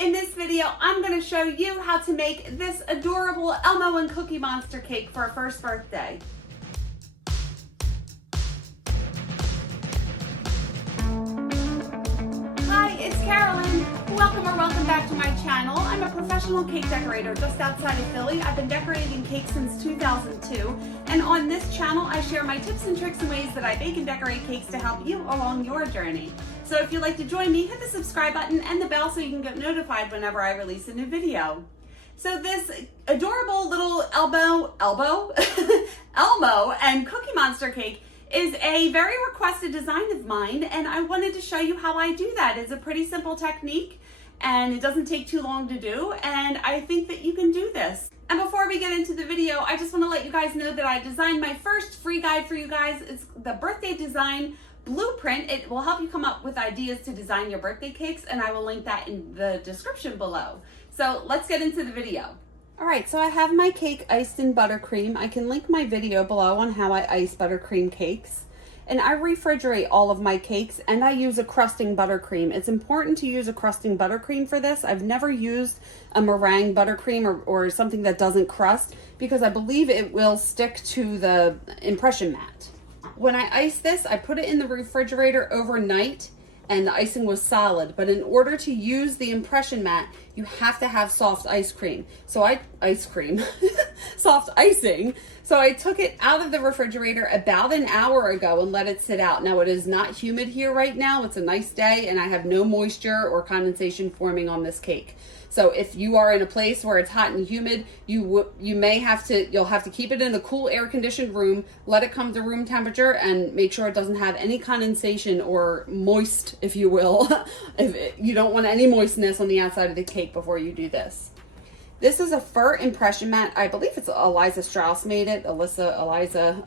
In this video, I'm going to show you how to make this adorable Elmo and Cookie Monster cake for a first birthday. Hi, it's Karolyn. Welcome back to my channel. I'm a professional cake decorator just outside of Philly. I've been decorating cakes since 2002, and on this channel I share my tips and tricks and ways that I bake and decorate cakes to help you along your journey. So if you'd like to join me, hit the subscribe button and the bell so you can get notified whenever I release a new video. So this adorable little Elmo and Cookie Monster cake is a very requested design of mine, and I wanted to show you how I do that. It's a pretty simple technique and it doesn't take too long to do, and I think that you can do this. And before we get into the video, I just want to let you guys know that I designed my first free guide for you guys. It's the birthday design blueprint. It will help you come up with ideas to design your birthday cakes, and I will link that in the description below. So let's get into the video. All right, so I have my cake iced in buttercream. I can link my video below on how I ice buttercream cakes. And I refrigerate all of my cakes, and I use a crusting buttercream. It's important to use a crusting buttercream for this. I've never used a meringue buttercream or something that doesn't crust because I believe it will stick to the impression mat. When I ice this, I put it in the refrigerator overnight, and the icing was solid. But in order to use the impression mat, you have to have soft ice cream. So soft icing. So I took it out of the refrigerator about an hour ago and let it sit out. Now it is not humid here right now. It's a nice day and I have no moisture or condensation forming on this cake. So if you are in a place where it's hot and humid, you'll have to keep it in a cool air conditioned room, let it come to room temperature, and make sure it doesn't have any condensation or moist, if you will. You don't want any moistness on the outside of the cake before you do this. This is a fur impression mat. I believe it's Eliza Strauss made it, Eliza.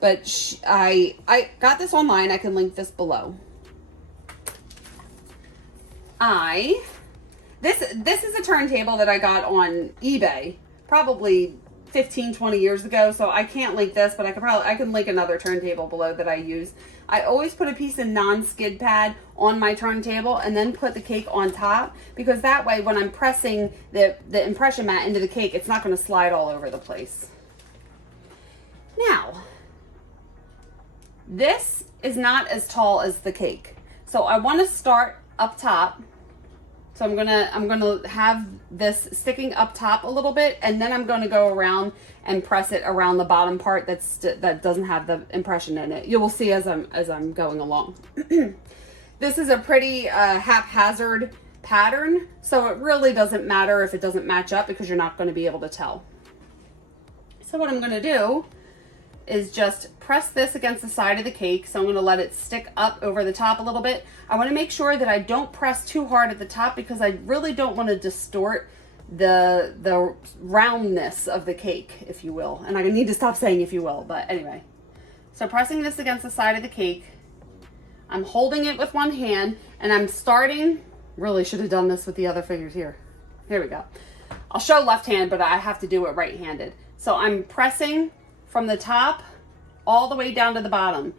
But I got this online. I can link this below. This is a turntable that I got on eBay probably 15-20 years ago, so I can't link this, but I can link another turntable below that I use. I always put a piece of non-skid pad on my turntable and then put the cake on top, because that way when I'm pressing the impression mat into the cake, it's not going to slide all over the place. Now, this is not as tall as the cake, so I want to start up top. So I'm gonna have this sticking up top a little bit, and then I'm gonna go around and press it around the bottom part that doesn't have the impression in it. You will see as I'm going along. This is a pretty haphazard pattern, so it really doesn't matter if it doesn't match up because you're not going to be able to tell. So what I'm going to do is just press this against the side of the cake. So I'm going to let it stick up over the top a little bit. I want to make sure that I don't press too hard at the top because I really don't want to distort the roundness of the cake, if you will. And I need to stop saying if you will, but anyway. So pressing this against the side of the cake, I'm holding it with one hand, and I'm starting, really should have done this with the other fingers here. Here we go. I'll show left hand, but I have to do it right-handed. So I'm pressing from the top all the way down to the bottom.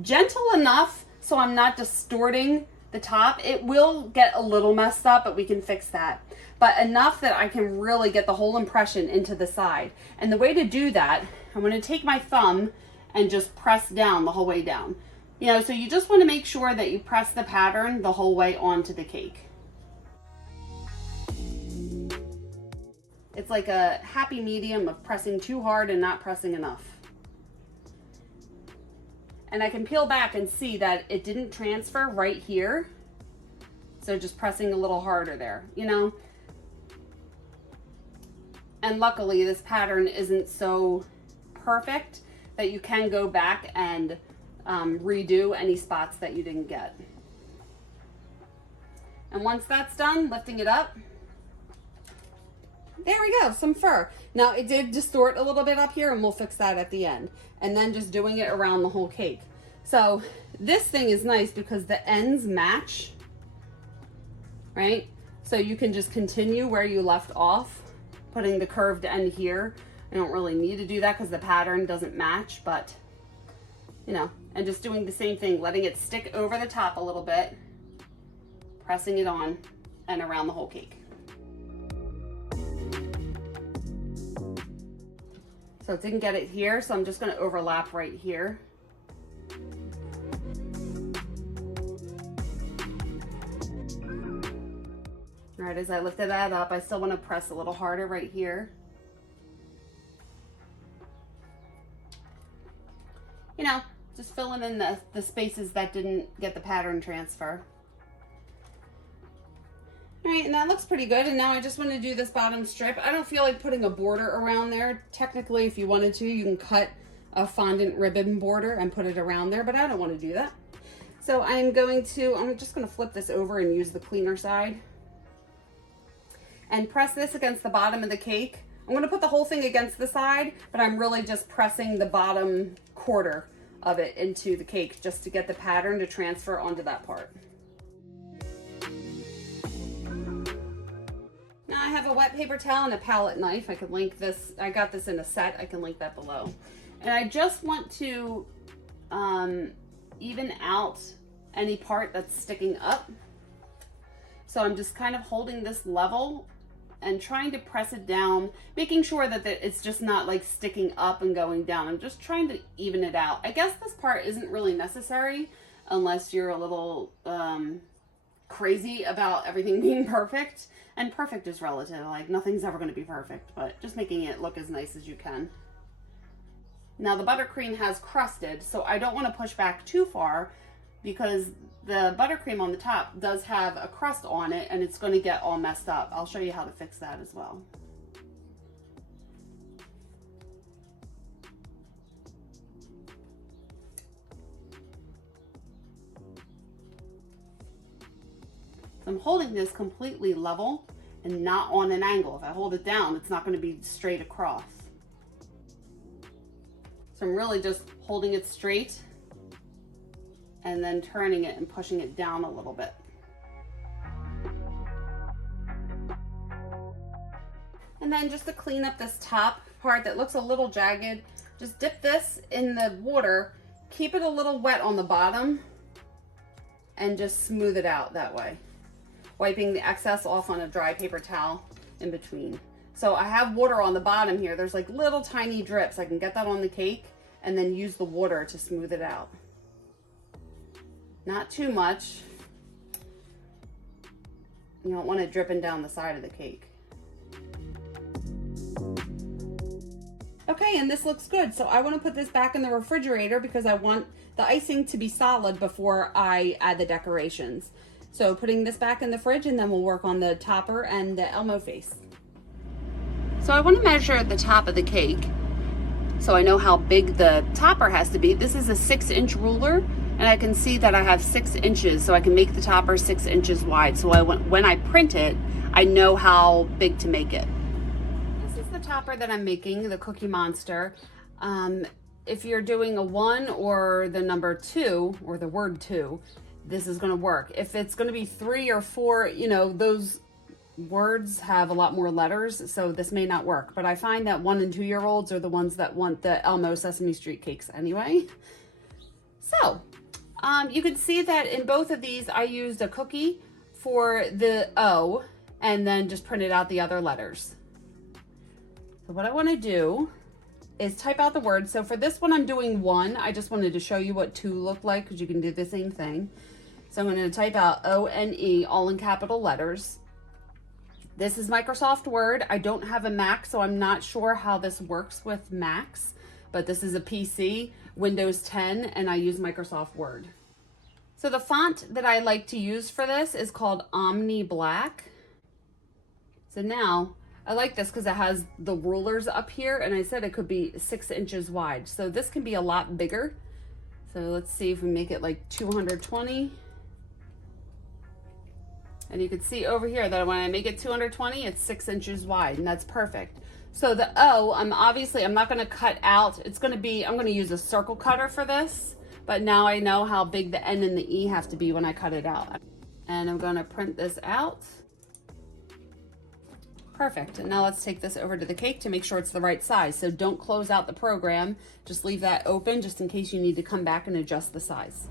Gentle enough so I'm not distorting the top. It will get a little messed up, but we can fix that. But enough that I can really get the whole impression into the side. And the way to do that, I'm going to take my thumb and just press down the whole way down. You know, so you just want to make sure that you press the pattern the whole way onto the cake. It's like a happy medium of pressing too hard and not pressing enough. And I can peel back and see that it didn't transfer right here. So just pressing a little harder there, you know. And luckily this pattern isn't so perfect that you can go back and redo any spots that you didn't get. And once that's done, lifting it up, there we go, some fur. Now it did distort a little bit up here, and we'll fix that at the end. And then just doing it around the whole cake. So this thing is nice because the ends match, right? So you can just continue where you left off, putting the curved end here. I don't really need to do that because the pattern doesn't match, but you know, and just doing the same thing, letting it stick over the top a little bit, pressing it on, and around the whole cake. So it didn't get it here, so I'm just gonna overlap right here. All right, as I lifted that up, I still wanna press a little harder right here. You know, just filling in the spaces that didn't get the pattern transfer. All right, and that looks pretty good. And now I just want to do this bottom strip. I don't feel like putting a border around there. Technically, if you wanted to, you can cut a fondant ribbon border and put it around there, but I don't want to do that. So I'm just going to flip this over and use the cleaner side. And press this against the bottom of the cake. I'm going to put the whole thing against the side, but I'm really just pressing the bottom quarter of it into the cake just to get the pattern to transfer onto that part. Now I have a wet paper towel and a palette knife. I can link this, I got this in a set, I can link that below. And I just want to even out any part that's sticking up. So I'm just kind of holding this level and trying to press it down, making sure that it's just not like sticking up and going down. I'm just trying to even it out. I guess this part isn't really necessary unless you're a little crazy about everything being perfect. And perfect is relative, like nothing's ever gonna be perfect, but just making it look as nice as you can. Now the buttercream has crusted, so I don't wanna push back too far because the buttercream on the top does have a crust on it and it's gonna get all messed up. I'll show you how to fix that as well. I'm holding this completely level and not on an angle. If I hold it down, it's not going to be straight across. So I'm really just holding it straight and then turning it and pushing it down a little bit. And then just to clean up this top part that looks a little jagged, just dip this in the water, keep it a little wet on the bottom, and just smooth it out that way, wiping the excess off on a dry paper towel in between. So I have water on the bottom here. There's like little tiny drips. I can get that on the cake and then use the water to smooth it out. Not too much. You don't want it dripping down the side of the cake. Okay, and this looks good. So I want to put this back in the refrigerator because I want the icing to be solid before I add the decorations. So putting this back in the fridge and then we'll work on the topper and the Elmo face. So I want to measure the top of the cake so I know how big the topper has to be. This is a 6-inch ruler and I can see that I have 6 inches, so I can make the topper 6 inches wide. So when I print it, I know how big to make it. This is the topper that I'm making, the Cookie Monster. If you're doing a 1 or the number 2 or the word 2, this is going to work. If it's going to be 3 or 4, you know, those words have a lot more letters, so this may not work. But I find that 1 and 2-year-olds are the ones that want the Elmo Sesame Street cakes anyway. So you can see that in both of these, I used a cookie for the O and then just printed out the other letters. So what I want to do is type out the word. So for this one, I'm doing 1. I just wanted to show you what 2 looked like because you can do the same thing. So I'm going to type out O-N-E, all in capital letters. This is Microsoft Word. I don't have a Mac, so I'm not sure how this works with Macs, but this is a PC, Windows 10, and I use Microsoft Word. So the font that I like to use for this is called Omni Black. So now, I like this because it has the rulers up here, and I said it could be 6 inches wide. So this can be a lot bigger. So let's see if we make it like 220. And you can see over here that when I make it 220, it's 6 inches wide, and that's perfect. So the O, I'm not gonna cut out. I'm gonna use a circle cutter for this, but now I know how big the N and the E have to be when I cut it out. And I'm gonna print this out. Perfect, and now let's take this over to the cake to make sure it's the right size. So don't close out the program, just leave that open just in case you need to come back and adjust the size.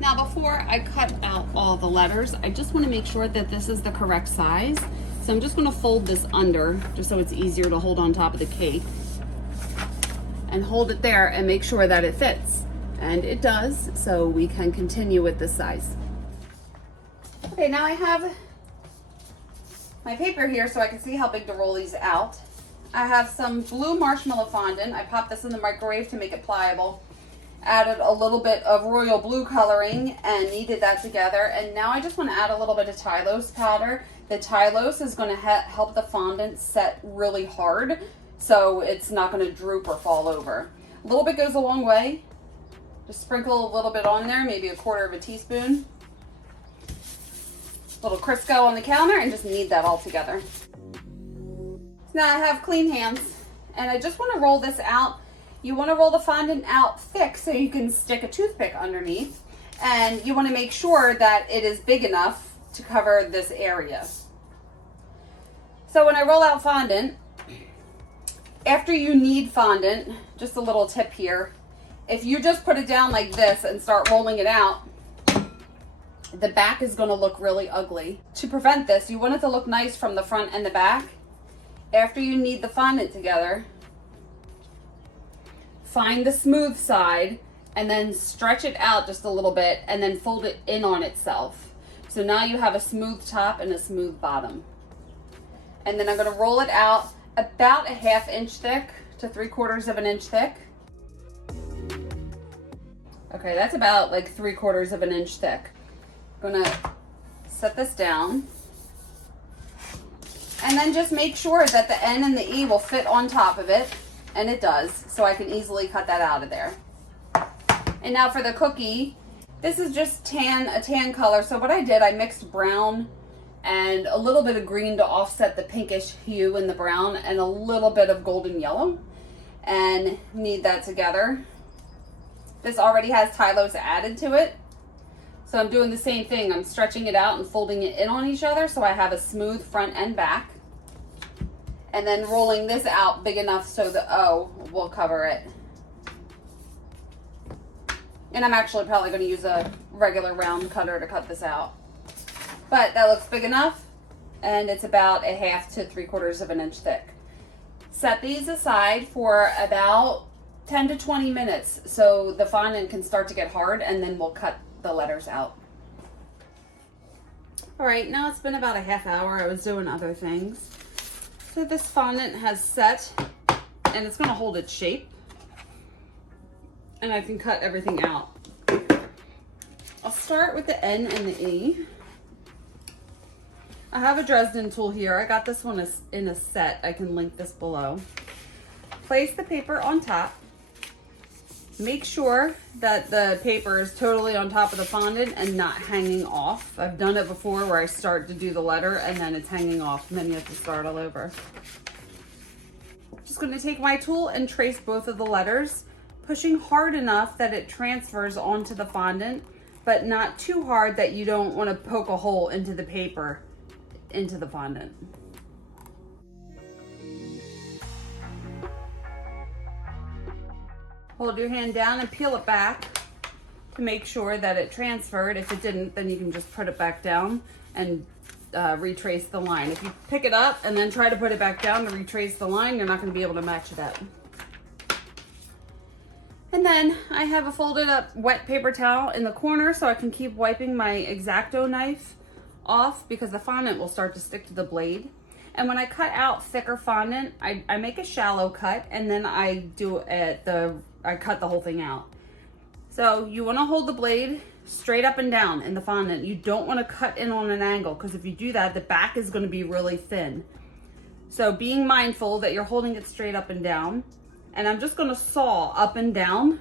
Now before I cut out all the letters, I just want to make sure that this is the correct size. So I'm just going to fold this under just so it's easier to hold on top of the cake. And hold it there and make sure that it fits. And it does, so we can continue with this size. Okay, now I have my paper here so I can see how big to roll these out. I have some blue marshmallow fondant. I popped this in the microwave to make it pliable. Added a little bit of royal blue coloring and kneaded that together. And now I just want to add a little bit of Tylose powder. The Tylose is going to help the fondant set really hard, so it's not going to droop or fall over. A little bit goes a long way. Just sprinkle a little bit on there, maybe 1/4 teaspoon. A little Crisco on the counter and just knead that all together. Now I have clean hands and I just want to roll this out. You want to roll the fondant out thick so you can stick a toothpick underneath, and you want to make sure that it is big enough to cover this area. So when I roll out fondant, after you knead fondant, just a little tip here, if you just put it down like this and start rolling it out, the back is going to look really ugly. To prevent this, you want it to look nice from the front and the back. After you knead the fondant together, find the smooth side and then stretch it out just a little bit and then fold it in on itself. So now you have a smooth top and a smooth bottom. And then I'm going to roll it out about 1/2 inch thick to 3/4 inch thick. Okay, that's about like 3/4 inch thick. I'm going to set this down. And then just make sure that the N and the E will fit on top of it. And it does, so I can easily cut that out of there. And now for the cookie, this is just a tan color. So what I did, I mixed brown and a little bit of green to offset the pinkish hue in the brown and a little bit of golden yellow, and knead that together. This already has Tylose added to it. So I'm doing the same thing. I'm stretching it out and folding it in on each other so I have a smooth front and back. And then rolling this out big enough so the O will cover it. And I'm actually probably going to use a regular round cutter to cut this out. But that looks big enough, and it's about 1/2 to 3/4 inch thick. Set these aside for about 10 to 20 minutes so the fondant can start to get hard, and then we'll cut the letters out. All right, now it's been about 1/2 hour. I was doing other things. So this fondant has set, and it's going to hold its shape, and I can cut everything out. I'll start with the N and the E. I have a Dresden tool here. I got this one in a set. I can link this below. Place the paper on top. Make sure that the paper is totally on top of the fondant and not hanging off. I've done it before where I start to do the letter and then it's hanging off, and then you have to start all over. Just going to take my tool and trace both of the letters, pushing hard enough that it transfers onto the fondant, but not too hard that you don't want to poke a hole into the paper, into the fondant. Hold your hand down and peel it back to make sure that it transferred. If it didn't, then you can just put it back down and retrace the line. If you pick it up and then try to put it back down to retrace the line, you're not going to be able to match it up. And then I have a folded up wet paper towel in the corner so I can keep wiping my X-Acto knife off because the fondant will start to stick to the blade. And when I cut out thicker fondant, I make a shallow cut, and then I cut the whole thing out. So you want to hold the blade straight up and down in the fondant. You don't want to cut in on an angle, because if you do that, the back is going to be really thin. So being mindful that you're holding it straight up and down. And I'm just going to saw up and down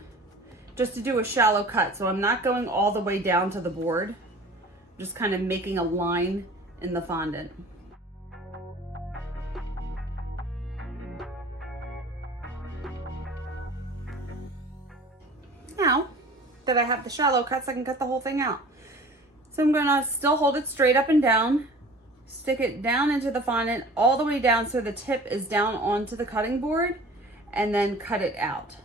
just to do a shallow cut. So I'm not going all the way down to the board, just kind of making a line in the fondant. Now that I have the shallow cuts, I can cut the whole thing out. So I'm going to still hold it straight up and down, stick it down into the fondant all the way down so the tip is down onto the cutting board, and then cut it out.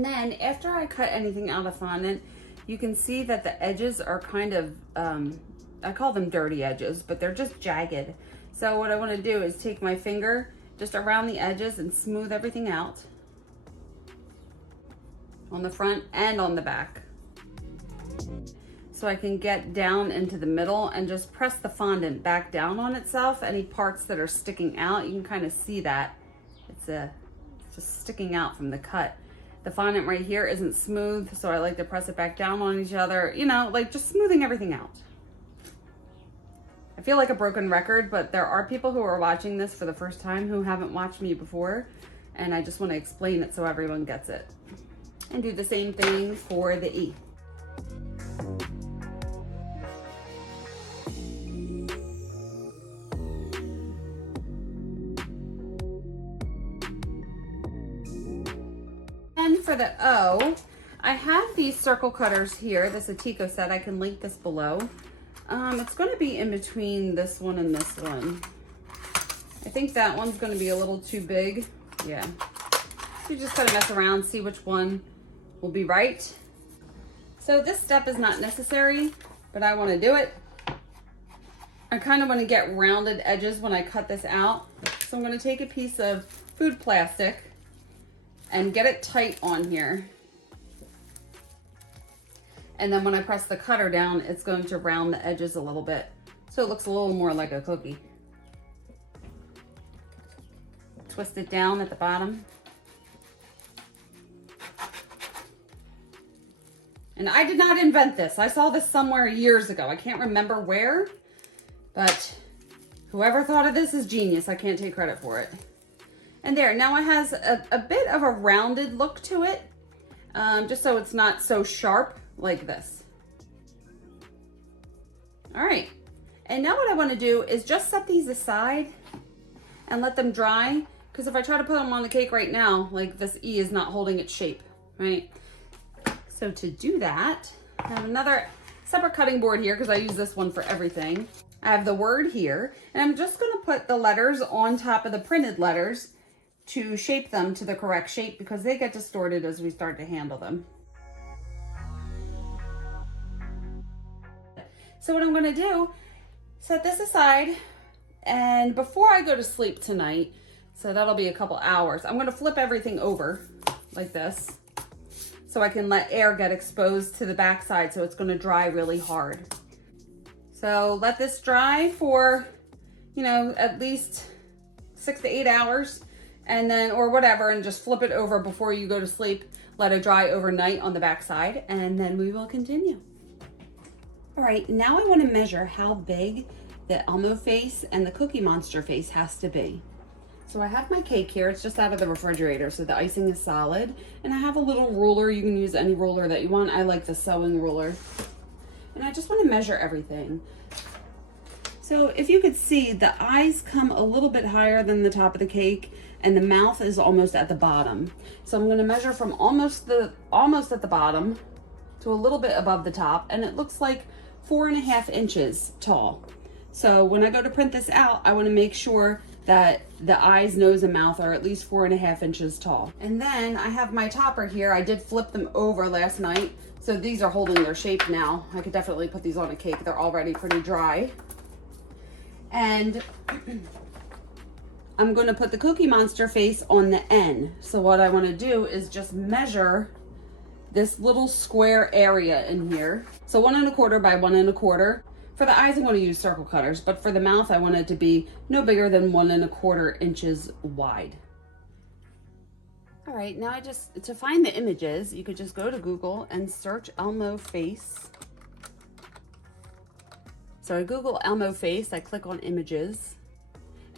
And then after I cut anything out of fondant, you can see that the edges are kind of, I call them dirty edges, but they're just jagged. So what I want to do is take my finger just around the edges and smooth everything out on the front and on the back. So I can get down into the middle and just press the fondant back down on itself. Any parts that are sticking out, you can kind of see that. It's just sticking out from the cut. The fondant right here isn't smooth, so I like to press it back down on each other, you know, like just smoothing everything out. I feel like a broken record, but there are people who are watching this for the first time who haven't watched me before, and I just want to explain it so everyone gets it. And do the same thing for the E. And for the O, I have these circle cutters here. This Xoxo set. I can link this below. It's going to be in between this one and this one. I think that one's going to be a little too big. Yeah. You just gotta mess around, see which one will be right. So this step is not necessary, but I want to do it. I kind of want to get rounded edges when I cut this out. So I'm going to take a piece of food plastic and get it tight on here. And then when I press the cutter down, it's going to round the edges a little bit, so it looks a little more like a cookie. Twist it down at the bottom. And I did not invent this. I saw this somewhere years ago. I can't remember where, but whoever thought of this is genius. I can't take credit for it. And there, now it has a bit of a rounded look to it, just so it's not so sharp like this. All right, and now what I want to do is just set these aside and let them dry, because if I try to put them on the cake right now, like this E is not holding its shape, right? So to do that, I have another separate cutting board here because I use this one for everything. I have the word here, and I'm just going to put the letters on top of the printed letters to shape them to the correct shape, because they get distorted as we start to handle them. So what I'm going to do, set this aside, and before I go to sleep tonight, so that'll be a couple hours, I'm going to flip everything over like this so I can let air get exposed to the back side, so it's going to dry really hard. So let this dry for, you know, at least 6 to 8 hours, and then, or whatever, and just flip it over before you go to sleep. Let it dry overnight on the back side, and then we will continue. All right, now I want to measure how big the Elmo face and the Cookie Monster face has to be. So I have my cake here. It's just out of the refrigerator, so the icing is solid. And I have a little ruler. You can use any ruler that you want. I like the sewing ruler. And I just want to measure everything. So if you could see, the eyes come a little bit higher than the top of the cake, and the mouth is almost at the bottom. So I'm going to measure from almost at the bottom to a little bit above the top, and it looks like 4.5 inches tall. So when I go to print this out, I want to make sure that the eyes, nose, and mouth are at least 4.5 inches tall. And then I have my topper here. I did flip them over last night, so these are holding their shape now. I could definitely put these on a cake. They're already pretty dry. And I'm going to put the Cookie Monster face on the end. So what I want to do is just measure this little square area in here. So 1 1/4 by 1 1/4. For the eyes, I'm going to use circle cutters, but for the mouth, I want it to be no bigger than 1 1/4 inches wide. All right, now to find the images, you could just go to Google and search Elmo face. So I Google Elmo face, I click on images,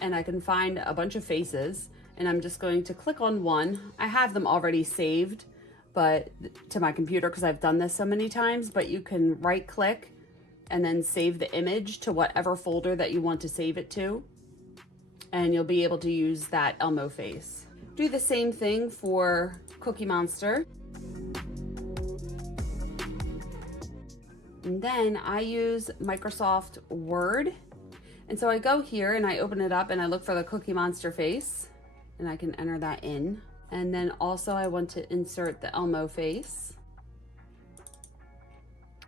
and I can find a bunch of faces, and I'm just going to click on one. I have them already saved, but to my computer, because I've done this so many times, but you can right click and then save the image to whatever folder that you want to save it to, and you'll be able to use that Elmo face. Do the same thing for Cookie Monster. And then I use Microsoft Word, and so I go here and I open it up and I look for the Cookie Monster face, and I can enter that in. And then also I want to insert the Elmo face.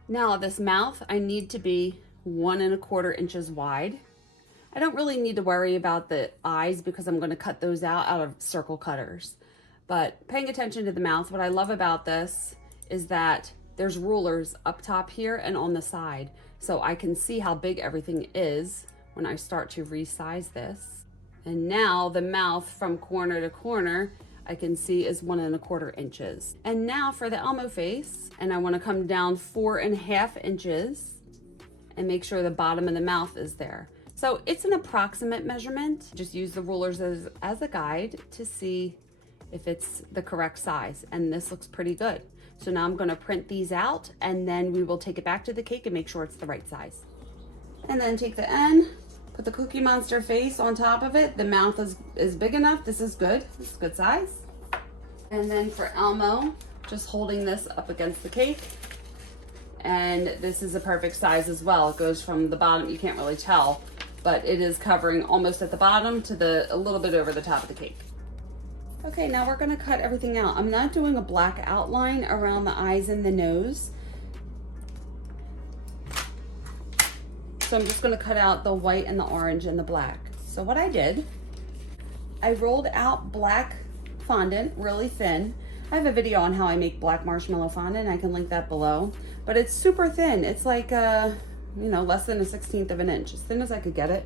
Now this mouth, I need to be 1 1/4 inches wide. I don't really need to worry about the eyes because I'm going to cut those out of circle cutters. But paying attention to the mouth, what I love about this is that there's rulers up top here and on the side. So I can see how big everything is when I start to resize this. And now the mouth from corner to corner, I can see is 1 1/4 inches. And now for the Elmo face, and I want to come down 4 1/2 inches and make sure the bottom of the mouth is there. So it's an approximate measurement. Just use the rulers as a guide to see if it's the correct size. And this looks pretty good. So now I'm going to print these out and then we will take it back to the cake and make sure it's the right size. And then take the end, put the Cookie Monster face on top of it. The mouth is big enough. This is good. This is good size. And then for Elmo, just holding this up against the cake. And this is a perfect size as well. It goes from the bottom, you can't really tell, but it is covering almost at the bottom to a little bit over the top of the cake. Okay, now we're gonna cut everything out. I'm not doing a black outline around the eyes and the nose. So I'm just gonna cut out the white and the orange and the black. So what I did, I rolled out black fondant really thin. I have a video on how I make black marshmallow fondant. I can link that below, but it's super thin. It's like, you know, less than 1/16 of an inch, as thin as I could get it.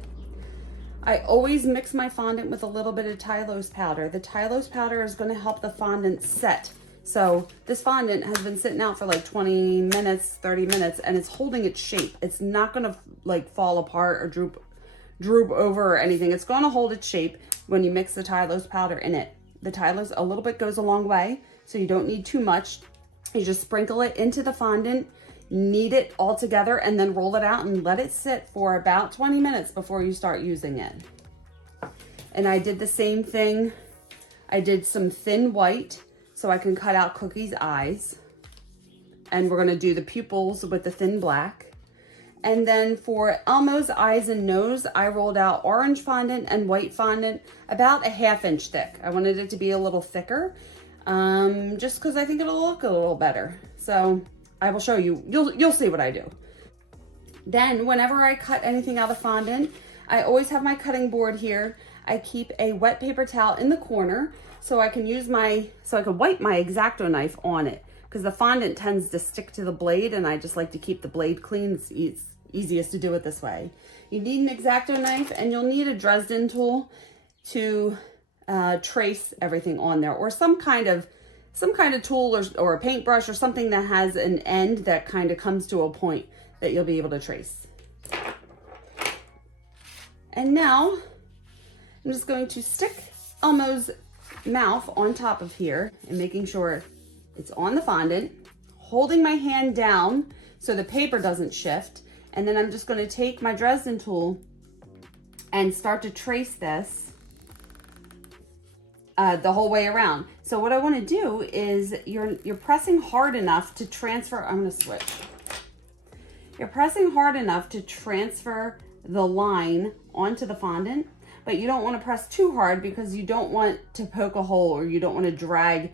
I always mix my fondant with a little bit of Tylose powder. The Tylose powder is going to help the fondant set. So this fondant has been sitting out for like 20 minutes, 30 minutes, and it's holding its shape. It's not going to like fall apart or droop over or anything. It's going to hold its shape when you mix the Tylose powder in it. The Tylose, a little bit goes a long way, so you don't need too much. You just sprinkle it into the fondant, knead it all together, and then roll it out and let it sit for about 20 minutes before you start using it. And I did the same thing. I did some thin white so I can cut out Cookie's eyes. And we're gonna do the pupils with the thin black. And then for Elmo's eyes and nose, I rolled out orange fondant and white fondant about a 1/2 inch thick. I wanted it to be a little thicker, just because I think it'll look a little better. So I will show you, you'll see what I do. Then whenever I cut anything out of fondant, I always have my cutting board here. I keep a wet paper towel in the corner so I can wipe my X-Acto knife on it, because the fondant tends to stick to the blade and I just like to keep the blade clean. It's easiest to do it this way. You need an X-Acto knife and you'll need a Dresden tool to trace everything on there, or some kind of tool or a paintbrush or something that has an end that kind of comes to a point that you'll be able to trace. And now I'm just going to stick Elmo's mouth on top of here and making sure it's on the fondant, holding my hand down so the paper doesn't shift. And then I'm just going to take my Dresden tool and start to trace this the whole way around. So what I want to do is you're pressing hard enough to transfer. I'm going to switch. You're pressing hard enough to transfer the line onto the fondant, but you don't want to press too hard because you don't want to poke a hole, or you don't want to drag.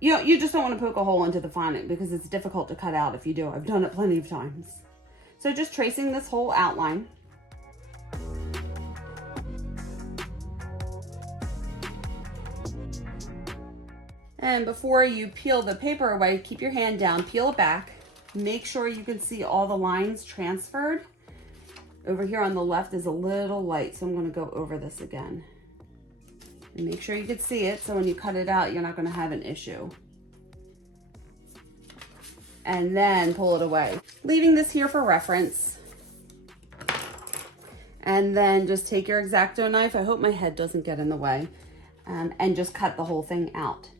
You just don't want to poke a hole into the fondant because it's difficult to cut out if you do. I've done it plenty of times. So just tracing this whole outline. And before you peel the paper away, keep your hand down, peel it back. Make sure you can see all the lines transferred. Over here on the left is a little light, so I'm going to go over this again. And make sure you can see it, so when you cut it out, you're not going to have an issue. And then pull it away. Leaving this here for reference. And then just take your X-Acto knife. I hope my head doesn't get in the way. And just cut the whole thing out.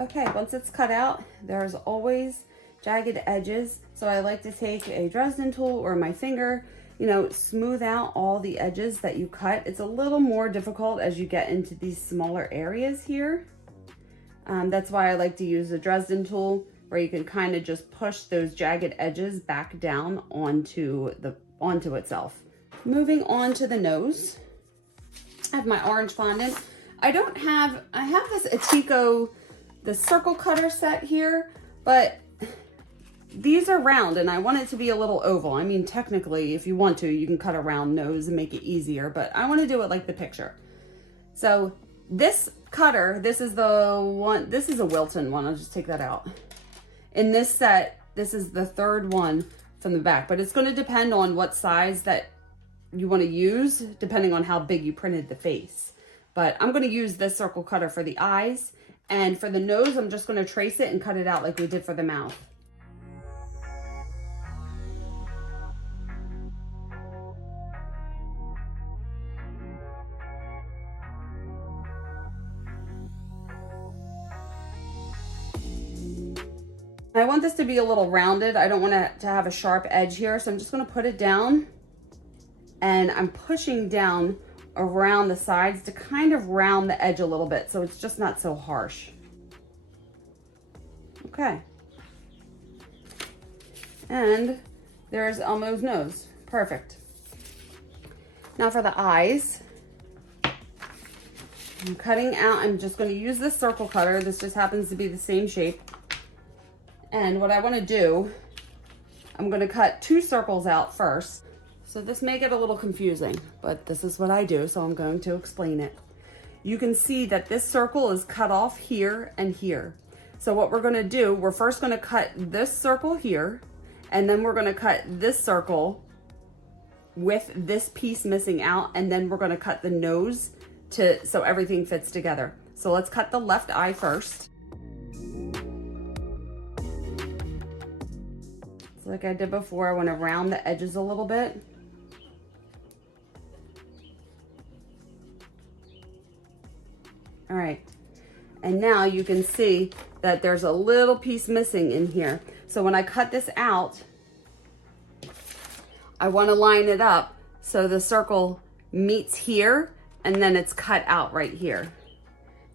Okay, once it's cut out, there's always jagged edges. So I like to take a Dresden tool or my finger, smooth out all the edges that you cut. It's a little more difficult as you get into these smaller areas here. That's why I like to use the Dresden tool where you can kind of just push those jagged edges back down onto itself. Moving on to the nose, I have my orange fondant. I have this Xoxo, the circle cutter set here, but these are round and I want it to be a little oval. I mean, technically, if you want to, you can cut a round nose and make it easier, but I want to do it like the picture. So this cutter, this is the one, this is a Wilton one. I'll just take that out. In this set, this is the third one from the back, but it's going to depend on what size that you want to use, depending on how big you printed the face. But I'm going to use this circle cutter for the eyes, and for the nose, I'm just going to trace it and cut it out like we did for the mouth. I want this to be a little rounded. I don't want it to have a sharp edge here, so I'm just going to put it down, and I'm pushing down around the sides to kind of round the edge a little bit so it's just not so harsh. Okay. And there's Elmo's nose. Perfect. Now for the eyes, I'm cutting out, I'm just going to use this circle cutter. This just happens to be the same shape. And what I want to do, I'm going to cut 2 circles out first. So this may get a little confusing, but this is what I do, so I'm going to explain it. You can see that this circle is cut off here and here. So what we're going to do, we're first going to cut this circle here, and then we're going to cut this circle with this piece missing out, and then we're going to cut the nose so everything fits together. So let's cut the left eye first. Like I did before, I want to round the edges a little bit. All right, and now you can see that there's a little piece missing in here. So when I cut this out, I want to line it up so the circle meets here and then it's cut out right here.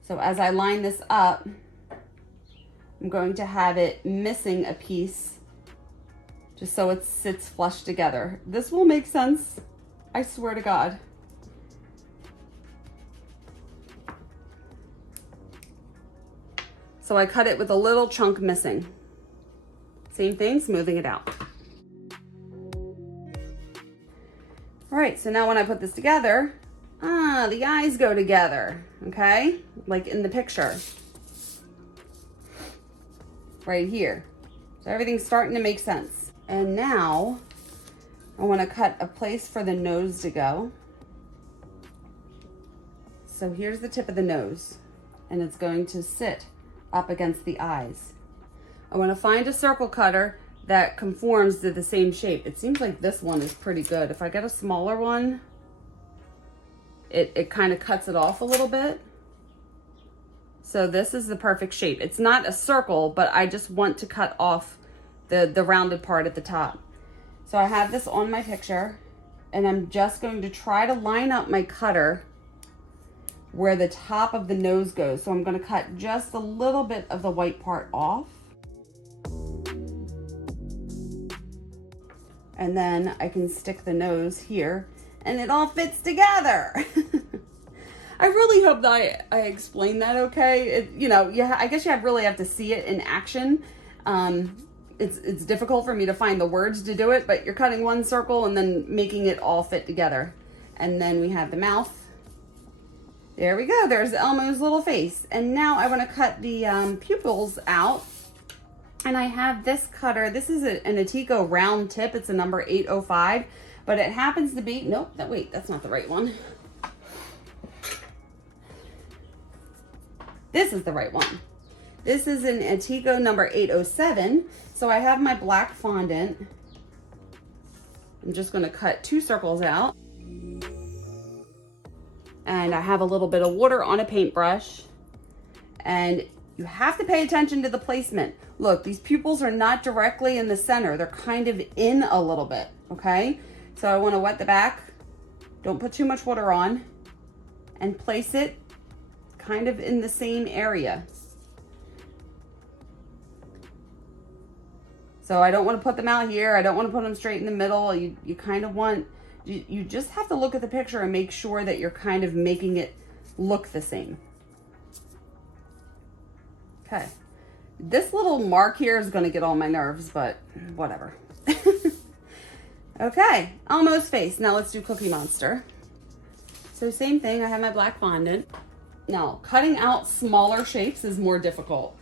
So as I line this up, I'm going to have it missing a piece just so it sits flush together. This will make sense, I swear to God. So I cut it with a little chunk missing. Same thing, smoothing it out. All right, so now when I put this together, the eyes go together, okay? Like in the picture. Right here. So everything's starting to make sense. And now I want to cut a place for the nose to go. So here's the tip of the nose, and it's going to sit up against the eyes. I want to find a circle cutter that conforms to the same shape. It seems like this one is pretty good. If I get a smaller one, it kind of cuts it off a little bit. So this is the perfect shape. It's not a circle, but I just want to cut off the rounded part at the top. So I have this on my picture, and I'm just going to try to line up my cutter where the top of the nose goes. So I'm going to cut just a little bit of the white part off. And then I can stick the nose here, and it all fits together. I really hope that I explained that okay. I guess you really have to see it in action. It's difficult for me to find the words to do it, but you're cutting one circle and then making it all fit together. And then we have the mouth. There we go. There's Elmo's little face. And now I want to cut the pupils out. And I have this cutter. This is an Xoxo round tip. It's a number 805, but it happens to be, wait, that's not the right one. This is the right one. This is an Xoxo number 807. So I have my black fondant. I'm just going to cut 2 circles out. And I have a little bit of water on a paintbrush. And you have to pay attention to the placement. Look, these pupils are not directly in the center. They're kind of in a little bit, okay? So I want to wet the back. Don't put too much water on. And place it kind of in the same area. So I don't want to put them out here. I don't want to put them straight in the middle. You kind of want, you just have to look at the picture and make sure that you're kind of making it look the same. Okay. This little mark here is going to get on my nerves, but whatever. Okay, Elmo's face. Now let's do Cookie Monster. So same thing, I have my black fondant. Now, cutting out smaller shapes is more difficult.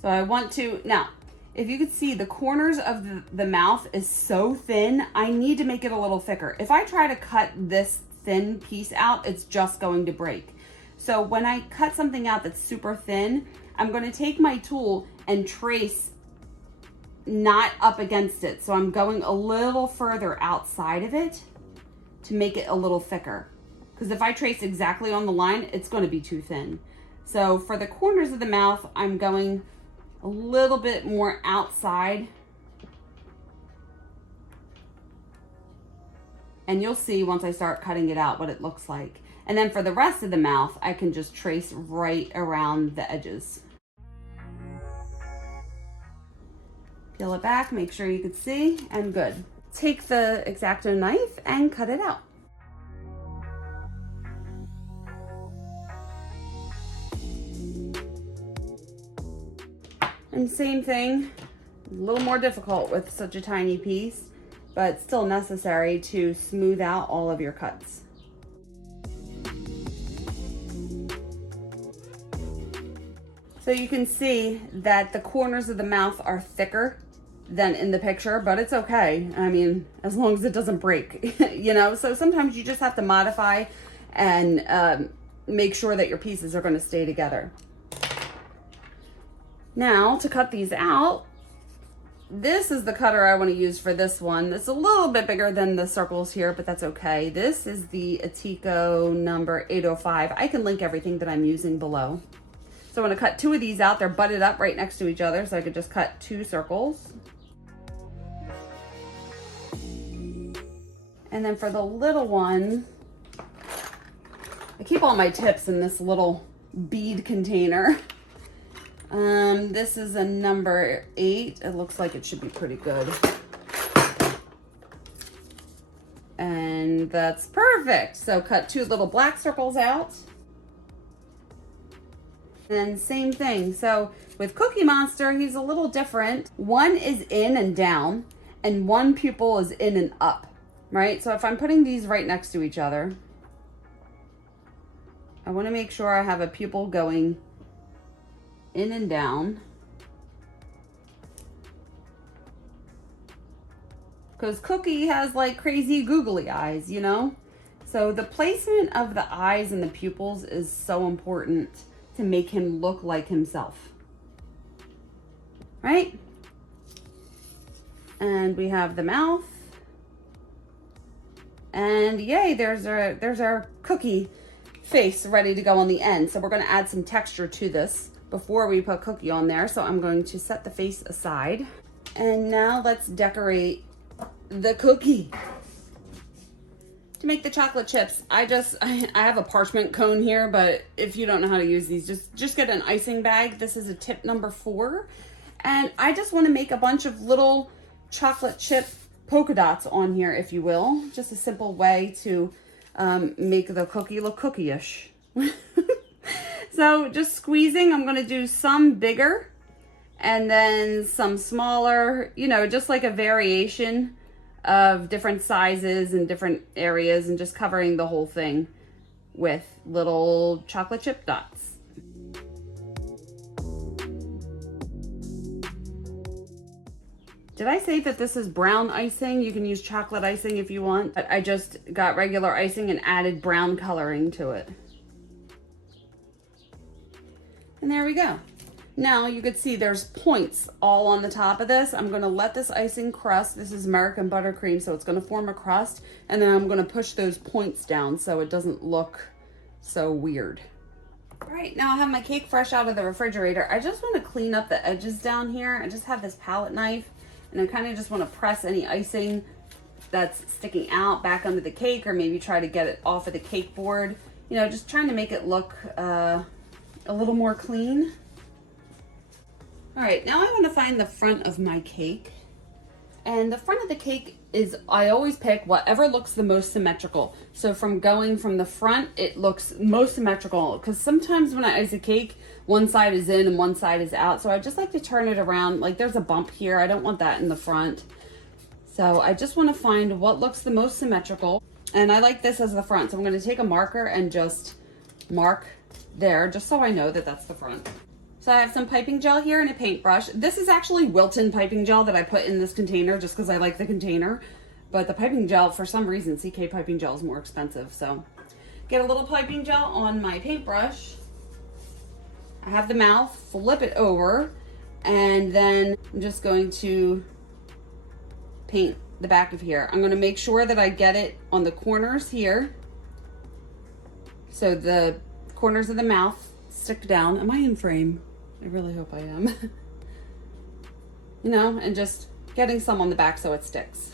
So I want to, now, if you could see the corners of the mouth is so thin, I need to make it a little thicker. If I try to cut this thin piece out, it's just going to break. So when I cut something out that's super thin, I'm going to take my tool and trace not up against it. So I'm going a little further outside of it to make it a little thicker. Because if I trace exactly on the line, it's going to be too thin. So for the corners of the mouth, I'm going a little bit more outside. And you'll see once I start cutting it out what it looks like. And then for the rest of the mouth, I can just trace right around the edges. Peel it back, make sure you can see, and good. Take the X-Acto knife and cut it out. And same thing, a little more difficult with such a tiny piece, but still necessary to smooth out all of your cuts. So you can see that the corners of the mouth are thicker than in the picture, but it's okay. I mean, as long as it doesn't break, you know? So sometimes you just have to modify and make sure that your pieces are gonna stay together. Now, to cut these out, this is the cutter I wanna use for this one. It's a little bit bigger than the circles here, but that's okay. This is the Atico number 805. I can link everything that I'm using below. So I'm gonna cut two of these out. They're butted up right next to each other, so I could just cut two circles. And then for the little one, I keep all my tips in this little bead container. This is a number 8. It looks like it should be pretty good. And that's perfect. So cut two little black circles out. And same thing. So with Cookie Monster, he's a little different. One is in and down, and one pupil is in and up, right? So if I'm putting these right next to each other, I want to make sure I have a pupil going in and down. Because Cookie has like crazy googly eyes, you know? So the placement of the eyes and the pupils is so important to make him look like himself, right? And we have the mouth, and yay, there's our Cookie face ready to go on the end. So we're gonna add some texture to this before we put Cookie on there. So I'm going to set the face aside, and now let's decorate the Cookie. To make the chocolate chips, I have a parchment cone here, but if you don't know how to use these, just get an icing bag. This is a tip number 4. And I just want to make a bunch of little chocolate chip polka dots on here, if you will. Just a simple way to make the cookie look cookie-ish. So just squeezing, I'm going to do some bigger and then some smaller, you know, just like a variation of different sizes and different areas, and just covering the whole thing with little chocolate chip dots. Did I say that this is brown icing? You can use chocolate icing if you want, but I just got regular icing and added brown coloring to it. And there we go. Now you could see there's points all on the top of this. I'm gonna let this icing crust. This is American buttercream, so it's gonna form a crust, and then I'm gonna push those points down so it doesn't look so weird. All right, now I have my cake fresh out of the refrigerator. I just wanna clean up the edges down here. I just have this palette knife, and I kinda just wanna press any icing that's sticking out back under the cake, or maybe try to get it off of the cake board. You know, just trying to make it look a little more clean. All right, now I want to find the front of my cake. And the front of the cake is, I always pick whatever looks the most symmetrical. So from going from the front, it looks most symmetrical. Because sometimes when I ice a cake, one side is in and one side is out. So I just like to turn it around. Like there's a bump here. I don't want that in the front. So I just want to find what looks the most symmetrical. And I like this as the front. So I'm going to take a marker and just mark there, just so I know that that's the front. So I have some piping gel here and a paintbrush. This is actually Wilton piping gel that I put in this container just because I like the container. But the piping gel, for some reason, CK piping gel is more expensive. So get a little piping gel on my paintbrush. I have the mouth, flip it over, and then I'm just going to paint the back of here. I'm going to make sure that I get it on the corners here. So the corners of the mouth stick down. Am I in frame? I really hope I am. You know, and just getting some on the back so it sticks.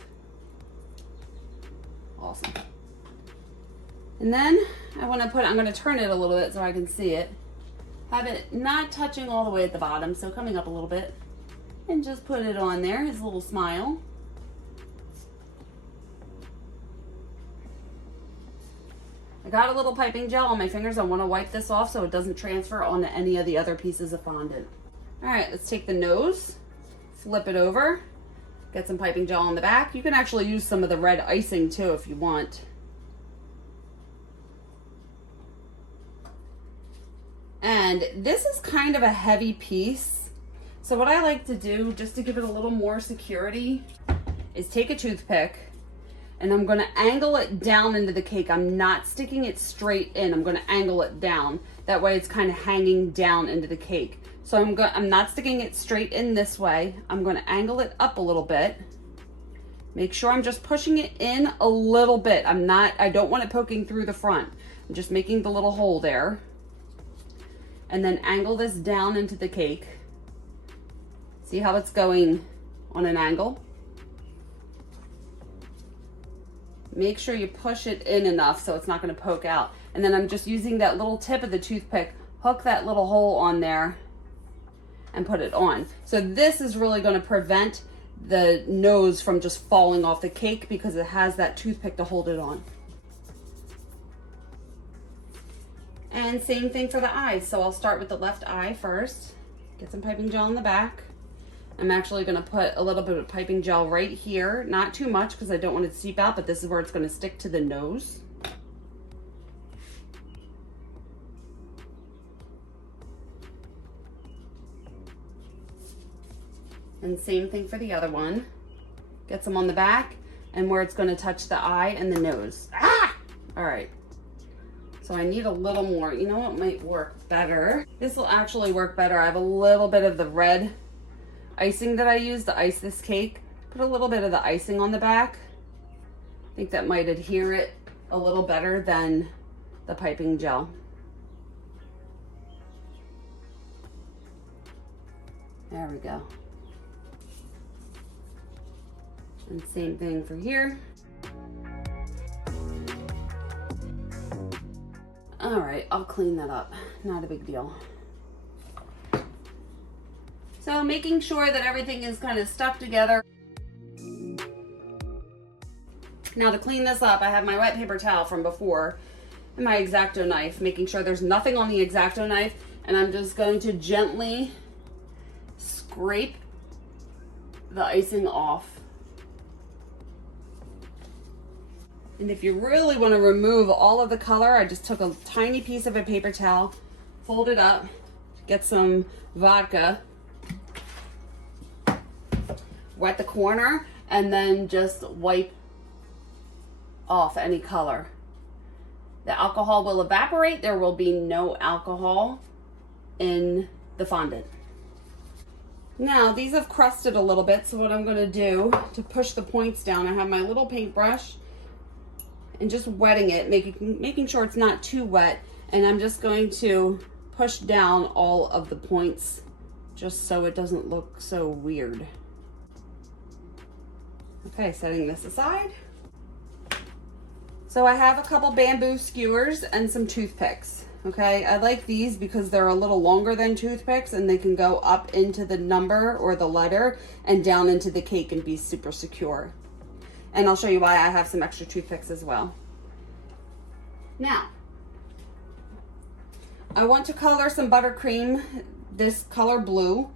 Awesome. And then I'm going to turn it a little bit so I can see it. Have it not touching all the way at the bottom, so coming up a little bit. And just put it on there, his little smile. I got a little piping gel on my fingers. I want to wipe this off so it doesn't transfer onto any of the other pieces of fondant. All right, let's take the nose, flip it over, get some piping gel on the back. You can actually use some of the red icing too if you want. And this is kind of a heavy piece. So what I like to do, just to give it a little more security, is take a toothpick and I'm gonna angle it down into the cake. I'm not sticking it straight in. I'm gonna angle it down. That way it's kind of hanging down into the cake. So I'm not sticking it straight in this way. I'm gonna angle it up a little bit. Make sure I'm just pushing it in a little bit. I don't want it poking through the front. I'm just making the little hole there. And then angle this down into the cake. See how it's going on an angle? Make sure you push it in enough so it's not going to poke out. And then I'm just using that little tip of the toothpick, hook that little hole on there and put it on. So this is really going to prevent the nose from just falling off the cake because it has that toothpick to hold it on. And same thing for the eyes. So I'll start with the left eye first. Get some piping gel in the back. I'm actually going to put a little bit of piping gel right here. Not too much because I don't want it to seep out, but this is where it's going to stick to the nose. And same thing for the other one. Get some on the back and where it's going to touch the eye and the nose. Ah! All right. So I need a little more. You know what might work better? This will actually work better. I have a little bit of the red icing that I use to ice this cake. Put a little bit of the icing on the back. I think that might adhere it a little better than the piping gel. There we go. And same thing for here. All right, I'll clean that up. Not a big deal. So making sure that everything is kind of stuck together. Now to clean this up, I have my wet paper towel from before and my X-Acto knife, making sure there's nothing on the X-Acto knife, and I'm just going to gently scrape the icing off. And if you really want to remove all of the color, I just took a tiny piece of a paper towel, fold it up, get some vodka, wet the corner, and then just wipe off any color. The alcohol will evaporate. There will be no alcohol in the fondant. Now, these have crusted a little bit, so what I'm going to do to push the points down, I have my little paintbrush and just wetting it, making sure it's not too wet, and I'm just going to push down all of the points just so it doesn't look so weird. Okay, setting this aside. So I have a couple bamboo skewers and some toothpicks. Okay, I like these because they're a little longer than toothpicks and they can go up into the number or the letter and down into the cake and be super secure. And I'll show you why I have some extra toothpicks as well. Now, I want to color some buttercream, this color blue.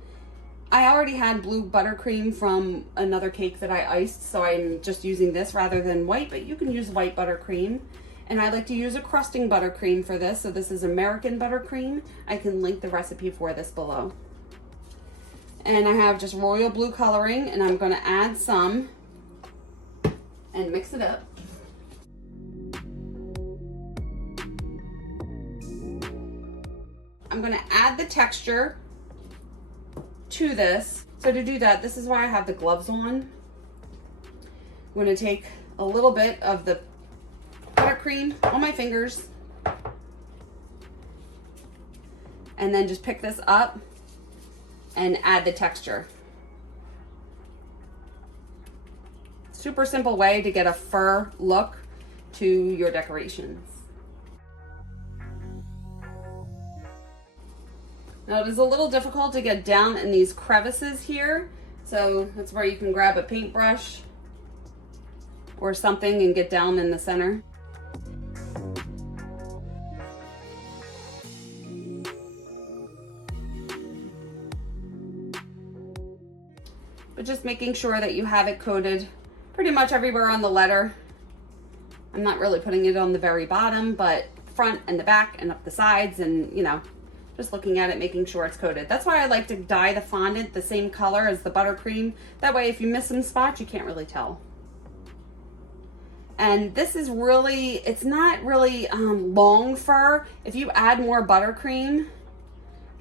I already had blue buttercream from another cake that I iced, so I'm just using this rather than white, but you can use white buttercream. And I like to use a crusting buttercream for this, so this is American buttercream. I can link the recipe for this below. And I have just royal blue coloring, and I'm gonna add some and mix it up. I'm gonna add the texture to this. So to do that, this is why I have the gloves on. I'm gonna take a little bit of the buttercream on my fingers and then just pick this up and add the texture. Super simple way to get a fur look to your decorations. Now it is a little difficult to get down in these crevices here, so that's where you can grab a paintbrush or something and get down in the center. But just making sure that you have it coated pretty much everywhere on the letter. I'm not really putting it on the very bottom, but front and the back and up the sides, and you know, just looking at it, making sure it's coated. That's why I like to dye the fondant the same color as the buttercream. That way if you miss some spots, you can't really tell. And this is really, it's not really long fur. If you add more buttercream,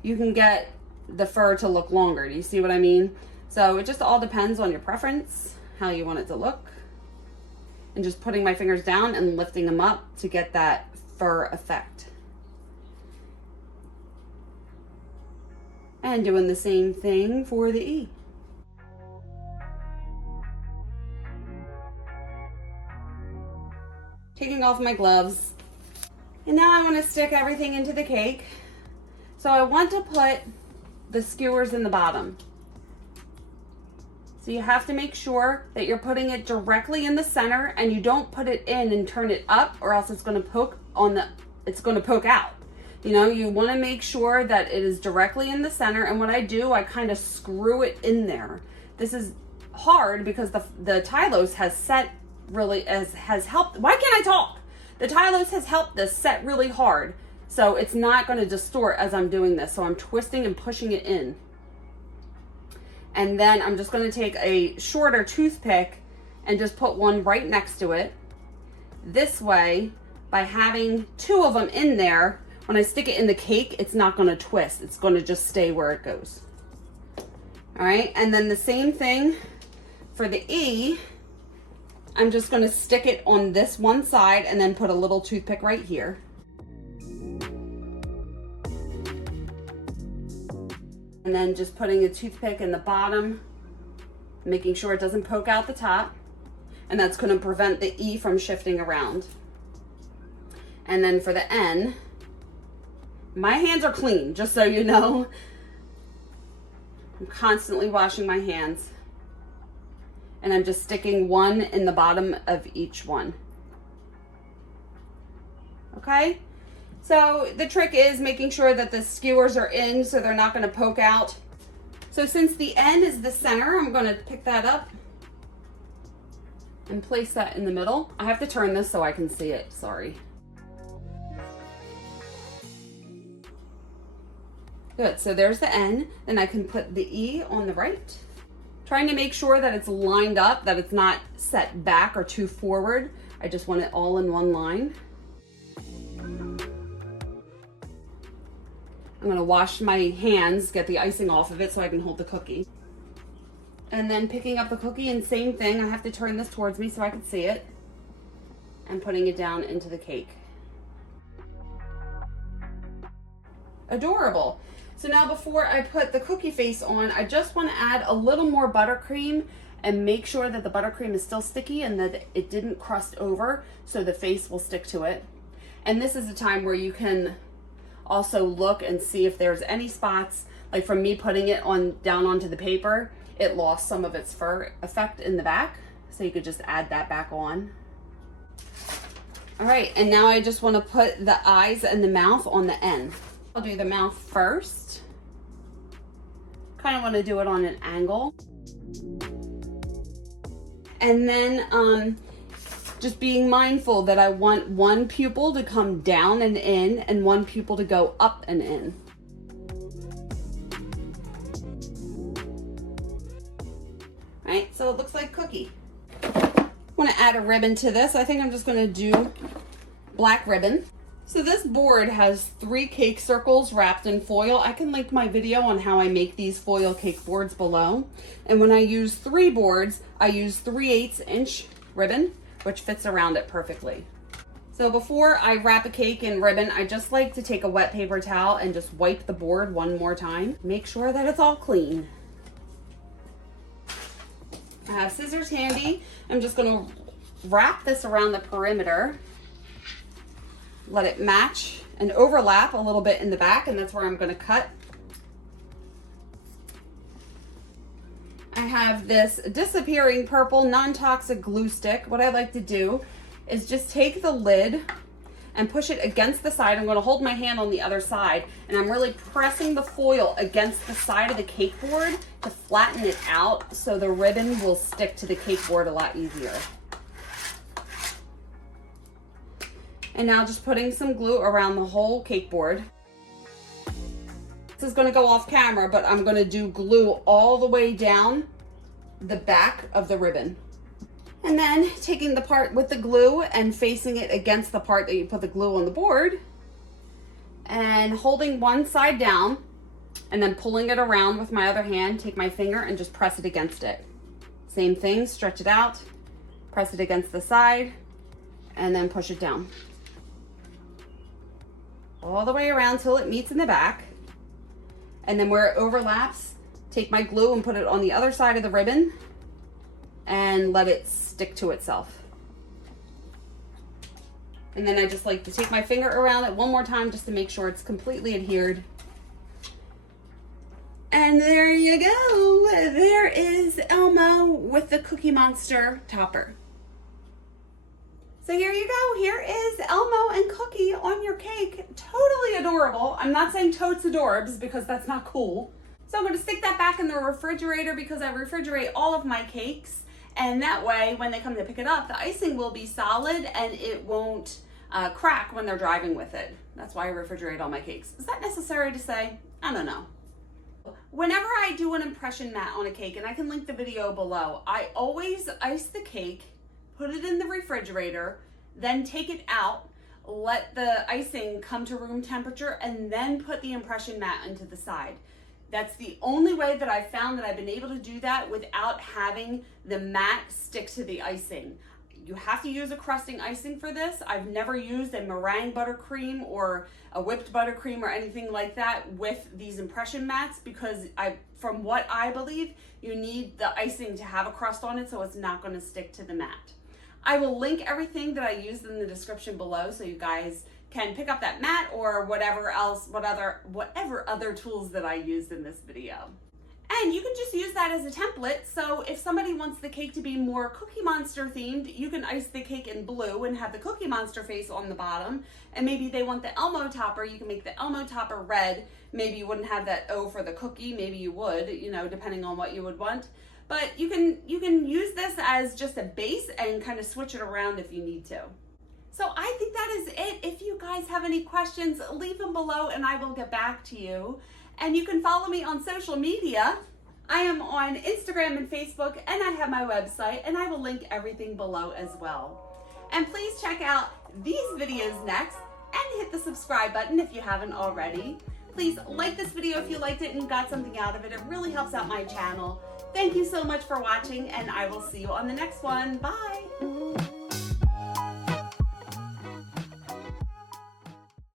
you can get the fur to look longer. Do you see what I mean? So it just all depends on your preference, how you want it to look. And just putting my fingers down and lifting them up to get that fur effect. And doing the same thing for the E. Taking off my gloves. And now I want to stick everything into the cake. So I want to put the skewers in the bottom. So you have to make sure that you're putting it directly in the center and you don't put it in and turn it up, or else it's going to poke out. You know, you want to make sure that it is directly in the center. And what I do, I kind of screw it in there. This is hard because the Tylose has set really, has helped. Why can't I talk? The Tylose has helped this set really hard. So it's not going to distort as I'm doing this. So I'm twisting and pushing it in. And then I'm just going to take a shorter toothpick and just put one right next to it. This way, by having two of them in there, when I stick it in the cake, it's not going to twist. It's going to just stay where it goes. All right, and then the same thing for the E. I'm just going to stick it on this one side and then put a little toothpick right here. And then just putting a toothpick in the bottom, making sure it doesn't poke out the top. And that's going to prevent the E from shifting around. And then for the N, my hands are clean, just so you know. I'm constantly washing my hands. And I'm just sticking one in the bottom of each one. Okay? So the trick is making sure that the skewers are in so they're not going to poke out. So since the N is the center, I'm going to pick that up and place that in the middle. I have to turn this so I can see it, sorry. Good, so there's the N. Then I can put the E on the right. Trying to make sure that it's lined up, that it's not set back or too forward. I just want it all in one line. I'm going to wash my hands, get the icing off of it so I can hold the cookie. And then picking up the cookie, and same thing, I have to turn this towards me so I can see it. And putting it down into the cake. Adorable. So now before I put the cookie face on, I just want to add a little more buttercream and make sure that the buttercream is still sticky and that it didn't crust over so the face will stick to it. And this is a time where you can also look and see if there's any spots, like from me putting it on down onto the paper, it lost some of its fur effect in the back. So you could just add that back on. All right, and now I just want to put the eyes and the mouth on the end. I'll do the mouth first. Kind of want to do it on an angle. And then just being mindful that I want one pupil to come down and in and one pupil to go up and in. Right, so it looks like Cookie. I want to add a ribbon to this. I think I'm just going to do black ribbon. So this board has 3 cake circles wrapped in foil. I can link my video on how I make these foil cake boards below. And when I use 3 boards, I use 3/8 inch ribbon, which fits around it perfectly. So before I wrap a cake in ribbon, I just like to take a wet paper towel and just wipe the board one more time. Make sure that it's all clean. I have scissors handy. I'm just going to wrap this around the perimeter. Let it match and overlap a little bit in the back, and that's where I'm going to cut. I have this disappearing purple non-toxic glue stick. What I like to do is just take the lid and push it against the side. I'm going to hold my hand on the other side, and I'm really pressing the foil against the side of the cake board to flatten it out so the ribbon will stick to the cake board a lot easier. And now just putting some glue around the whole cake board. This is going to go off camera, but I'm going to do glue all the way down the back of the ribbon. And then taking the part with the glue and facing it against the part that you put the glue on the board and holding one side down and then pulling it around with my other hand, take my finger and just press it against it. Same thing, stretch it out, press it against the side, and then push it down. All the way around till it meets in the back. And then where it overlaps, take my glue and put it on the other side of the ribbon and let it stick to itself. And then I just like to take my finger around it one more time just to make sure it's completely adhered. And there you go. There is Elmo with the Cookie Monster topper. So here you go. Here is Elmo and Cookie on your cake. Totally adorable. I'm not saying totes adorbs because that's not cool. So I'm going to stick that back in the refrigerator because I refrigerate all of my cakes. And that way, when they come to pick it up, the icing will be solid and it won't crack when they're driving with it. That's why I refrigerate all my cakes. Is that necessary to say? I don't know. Whenever I do an impression mat on a cake, and I can link the video below, I always ice the cake, put it in the refrigerator, then take it out, let the icing come to room temperature, and then put the impression mat into the side. That's the only way that I've found that I've been able to do that without having the mat stick to the icing. You have to use a crusting icing for this. I've never used a meringue buttercream or a whipped buttercream or anything like that with these impression mats because from what I believe, you need the icing to have a crust on it so it's not going to stick to the mat. I will link everything that I used in the description below so you guys can pick up that mat or whatever else, whatever other tools that I used in this video. And you can just use that as a template. So if somebody wants the cake to be more Cookie Monster themed, you can ice the cake in blue and have the Cookie Monster face on the bottom. And maybe they want the Elmo topper, you can make the Elmo topper red. Maybe you wouldn't have that O for the cookie, maybe you would, you know, depending on what you would want. But you can use this as just a base and kind of switch it around if you need to. So I think that is it. If you guys have any questions, leave them below and I will get back to you. And you can follow me on social media. I am on Instagram and Facebook, and I have my website, and I will link everything below as well. And please check out these videos next and hit the subscribe button if you haven't already. Please like this video if you liked it and got something out of it. It really helps out my channel. Thank you so much for watching, and I will see you on the next one. Bye.